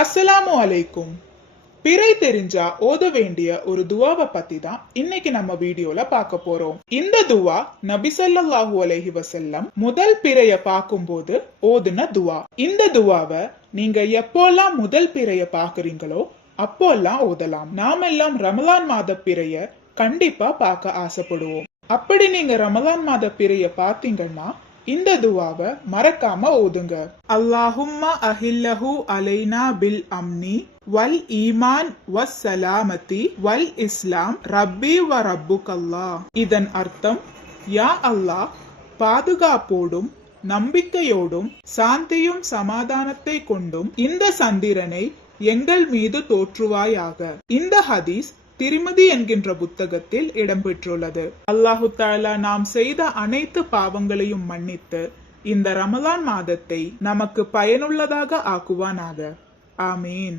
அஸ்ஸலாமு அலைக்கும். பிறை தெரிஞ்சா ஓத வேண்டிய ஒரு துவாவை பத்தி தான் இன்னைக்கு நம்ம வீடியோல பார்க்க போறோம். இந்த துவா நபி ஸல்லல்லாஹு அலைஹி வஸல்லம் முதல் பிறைய பார்க்கும்போது ஓதுன துவா. இந்த துவாவை நீங்க எப்போல்லாம் முதல் பிறைய பாக்குறீங்களோ அப்போல்லாம் ஓதலாம். நாமெல்லாம் ரமலான் மாத பிறைய கண்டிப்பா பார்க்க ஆசைப்படுவோம். அப்படி நீங்க ரமலான் மாத பிறைய பார்த்தீங்கன்னா இந்த துவாவை மறக்காம ஓதுங்க. அல்லாஹும்ம அஹில்லஹு அலைனா பில் அம்னி வல் ஈமான் வஸ் சலாமதி வல் இஸ்லாம் ரப்பி வ ரப்புக்கல்லாஹ். இதன் அர்த்தம், யா அல்லாஹ், பாதுகாப்போடும் நம்பிக்கையோடும் சாந்தியும் சமாதானத்தை கொண்டும் இந்த சந்திரனை எங்கள் மீது தோற்றுவாயாக. இந்த ஹதீஸ் திருமதி என்கின்ற புத்தகத்தில் இடம்பெற்றுள்ளது. அல்லாஹு தஆலா நாம் செய்த அனைத்து பாவங்களையும் மன்னித்து இந்த ரமலான் மாதத்தை நமக்கு பயனுள்ளதாக ஆக்குவானாக. ஆமீன்.